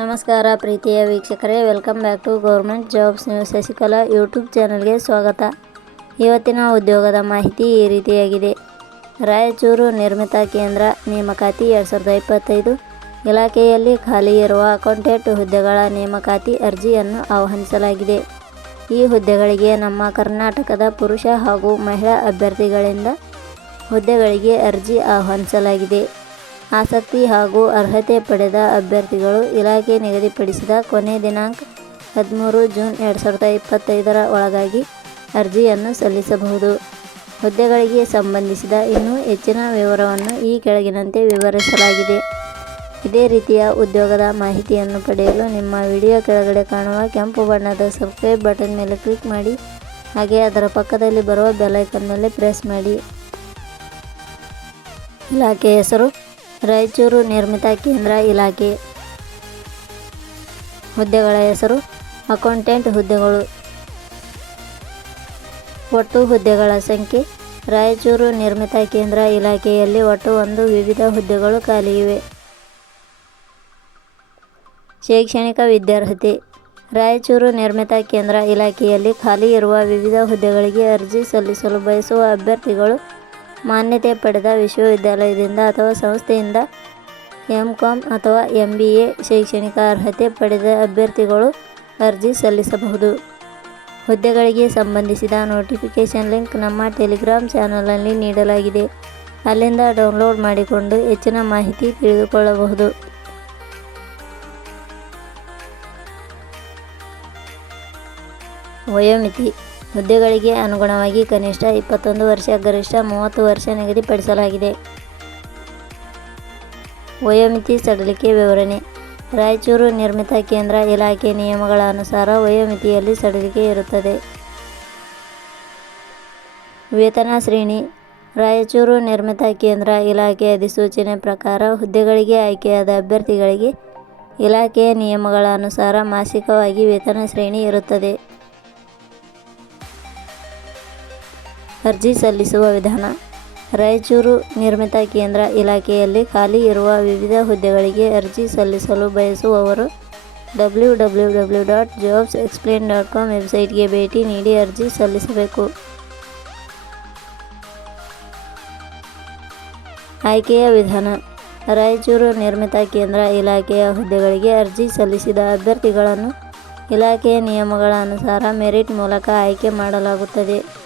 ನಮಸ್ಕಾರ ಪ್ರೀತಿಯ ವೀಕ್ಷಕರೇ, welcome back to government jobs news. Shashikala YouTube ಚಾನಲ್ಗೆ ಸ್ವಾಗತ. ಇವತ್ತಿನ ಉದ್ಯೋಗದ ಮಾಹಿತಿ ಈ ರೀತಿಯಾಗಿದೆ. ರಾಯಚೂರು ನಿರ್ಮಿತ ಕೇಂದ್ರ ನೇಮಕಾತಿ ಎರಡು ಸಾವಿರದ ಇಪ್ಪತ್ತೈದು. ಇಲಾಖೆಯಲ್ಲಿ ಖಾಲಿ ಇರುವ ಅಕೌಂಟೆಂಟ್ ಹುದ್ದೆಗಳ ನೇಮಕಾತಿ ಅರ್ಜಿಯನ್ನು ಆಹ್ವಾನಿಸಲಾಗಿದೆ. ಈ ಹುದ್ದೆಗಳಿಗೆ ನಮ್ಮ ಕರ್ನಾಟಕದ ಪುರುಷ ಹಾಗೂ ಮಹಿಳಾ ಅಭ್ಯರ್ಥಿಗಳಿಂದ ಹುದ್ದೆಗಳಿಗೆ ಅರ್ಜಿ ಆಹ್ವಾನಿಸಲಾಗಿದೆ. ಆಸಕ್ತಿ ಹಾಗೂ ಅರ್ಹತೆ ಪಡೆದ ಅಭ್ಯರ್ಥಿಗಳು ಇಲಾಖೆ ನಿಗದಿಪಡಿಸಿದ ಕೊನೆ ದಿನಾಂಕ ಹದಿಮೂರು ಜೂನ್ ಎರಡು ಸಾವಿರದ ಇಪ್ಪತ್ತೈದರ ಒಳಗಾಗಿ ಅರ್ಜಿಯನ್ನು ಸಲ್ಲಿಸಬಹುದು. ಹುದ್ದೆಗಳಿಗೆ ಸಂಬಂಧಿಸಿದ ಇನ್ನೂ ಹೆಚ್ಚಿನ ವಿವರವನ್ನು ಈ ಕೆಳಗಿನಂತೆ ವಿವರಿಸಲಾಗಿದೆ. ಇದೇ ರೀತಿಯ ಉದ್ಯೋಗದ ಮಾಹಿತಿಯನ್ನು ಪಡೆಯಲು ನಿಮ್ಮ ವಿಡಿಯೋ ಕೆಳಗಡೆ ಕಾಣುವ ಕೆಂಪು ಬಣ್ಣದ ಸಬ್ಸ್ಕ್ರೈಬ್ ಬಟನ್ ಮೇಲೆ ಕ್ಲಿಕ್ ಮಾಡಿ, ಹಾಗೆ ಅದರ ಪಕ್ಕದಲ್ಲಿ ಬರುವ ಬೆಲೈಕನ್ ಮೇಲೆ ಪ್ರೆಸ್ ಮಾಡಿ. ಇಲಾಖೆ ಹೆಸರು ರಾಯಚೂರು ನಿರ್ಮಿತ ಕೇಂದ್ರ ಇಲಾಖೆ. ಹುದ್ದೆಗಳ ಹೆಸರು ಅಕೌಂಟೆಂಟ್ ಹುದ್ದೆಗಳು. ಒಟ್ಟು ಹುದ್ದೆಗಳ ಸಂಖ್ಯೆ ರಾಯಚೂರು ನಿರ್ಮಿತ ಕೇಂದ್ರ ಇಲಾಖೆಯಲ್ಲಿ ಒಟ್ಟು ಒಂದು ವಿವಿಧ ಹುದ್ದೆಗಳು ಖಾಲಿ ಇವೆ. ಶೈಕ್ಷಣಿಕ ವಿದ್ಯಾರ್ಹತೆ ರಾಯಚೂರು ನಿರ್ಮಿತ ಕೇಂದ್ರ ಇಲಾಖೆಯಲ್ಲಿ ಖಾಲಿ ಇರುವ ವಿವಿಧ ಹುದ್ದೆಗಳಿಗೆ ಅರ್ಜಿ ಸಲ್ಲಿಸಲು ಬಯಸುವ ಅಭ್ಯರ್ಥಿಗಳು ಮಾನ್ಯತೆ ಪಡೆದ ವಿಶ್ವವಿದ್ಯಾಲಯದಿಂದ ಅಥವಾ ಸಂಸ್ಥೆಯಿಂದ ಎಂ ಕಾಮ್ ಅಥವಾ ಎಂ ಬಿ ಎ ಶೈಕ್ಷಣಿಕ ಅರ್ಹತೆ ಪಡೆದ ಅಭ್ಯರ್ಥಿಗಳು ಅರ್ಜಿ ಸಲ್ಲಿಸಬಹುದು. ಹುದ್ದೆಗಳಿಗೆ ಸಂಬಂಧಿಸಿದ ನೋಟಿಫಿಕೇಷನ್ ಲಿಂಕ್ ನಮ್ಮ ಟೆಲಿಗ್ರಾಮ್ ಚಾನಲಲ್ಲಿ ನೀಡಲಾಗಿದೆ. ಅಲ್ಲಿಂದ ಡೌನ್ಲೋಡ್ ಮಾಡಿಕೊಂಡು ಹೆಚ್ಚಿನ ಮಾಹಿತಿ ತಿಳಿದುಕೊಳ್ಳಬಹುದು. ವಯೋಮಿತಿ. ಹುದ್ದೆಗಳಿಗೆ ಅನುಗುಣವಾಗಿ ಕನಿಷ್ಠ ಇಪ್ಪತ್ತೊಂದು ವರ್ಷ, ಗರಿಷ್ಠ ಮೂವತ್ತು ವರ್ಷ ನಿಗದಿಪಡಿಸಲಾಗಿದೆ. ವಯೋಮಿತಿ ಸಡಿಲಿಕೆ ವಿವರಣೆ. ರಾಯಚೂರು ನಿರ್ಮಿತ ಕೇಂದ್ರ ಇಲಾಖೆ ನಿಯಮಗಳ ಅನುಸಾರ ವಯೋಮಿತಿಯಲ್ಲಿ ಸಡಿಲಿಕೆ ಇರುತ್ತದೆ. ವೇತನ ಶ್ರೇಣಿ. ರಾಯಚೂರು ನಿರ್ಮಿತ ಕೇಂದ್ರ ಇಲಾಖೆ ಅಧಿಸೂಚನೆ ಪ್ರಕಾರ ಹುದ್ದೆಗಳಿಗೆ ಆಯ್ಕೆಯಾದ ಅಭ್ಯರ್ಥಿಗಳಿಗೆ ಇಲಾಖೆಯ ನಿಯಮಗಳ ಅನುಸಾರ ಮಾಸಿಕವಾಗಿ ವೇತನ ಶ್ರೇಣಿ ಇರುತ್ತದೆ. ಅರ್ಜಿ ಸಲ್ಲಿಸುವ ವಿಧಾನ. ರಾಯಚೂರು ನಿರ್ಮಿತ ಕೇಂದ್ರ ಇಲಾಖೆಯಲ್ಲಿ ಖಾಲಿ ಇರುವ ವಿವಿಧ ಹುದ್ದೆಗಳಿಗೆ ಅರ್ಜಿ ಸಲ್ಲಿಸಲು ಬಯಸುವವರು W W W dot jobs explain dot com ವೆಬ್ಸೈಟ್ಗೆ ಭೇಟಿ ನೀಡಿ ಅರ್ಜಿ ಸಲ್ಲಿಸಬೇಕು. ಆಯ್ಕೆಯ ವಿಧಾನ. ರಾಯಚೂರು ನಿರ್ಮಿತ ಕೇಂದ್ರ ಇಲಾಖೆಯ ಹುದ್ದೆಗಳಿಗೆ ಅರ್ಜಿ ಸಲ್ಲಿಸಿದ ಅಭ್ಯರ್ಥಿಗಳನ್ನು ಇಲಾಖೆಯ ನಿಯಮಗಳ ಅನುಸಾರ ಮೆರಿಟ್ ಮೂಲಕ ಆಯ್ಕೆ ಮಾಡಲಾಗುತ್ತದೆ.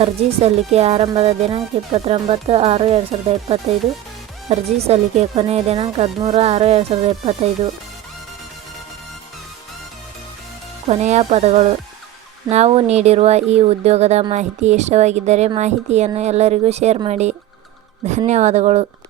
ಅರ್ಜಿ ಸಲ್ಲಿಕೆ ಆರಂಭದ ದಿನಾಂಕ ಇಪ್ಪತ್ತೊಂಬತ್ತು ಆರು ಎರಡು ಸಾವಿರದ ಇಪ್ಪತ್ತೈದು. ಅರ್ಜಿ ಸಲ್ಲಿಕೆ ಕೊನೆಯ ದಿನಾಂಕ ಹದಿಮೂರು ಆರು ಎರಡು ಸಾವಿರದ ಇಪ್ಪತ್ತೈದು. ಕೊನೆಯ ಪದಗಳು. ನಾವು ನೀಡಿರುವ ಈ ಉದ್ಯೋಗದ ಮಾಹಿತಿ ಇಷ್ಟವಾಗಿದ್ದರೆ ಮಾಹಿತಿಯನ್ನು ಎಲ್ಲರಿಗೂ ಶೇರ್ ಮಾಡಿ. ಧನ್ಯವಾದಗಳು.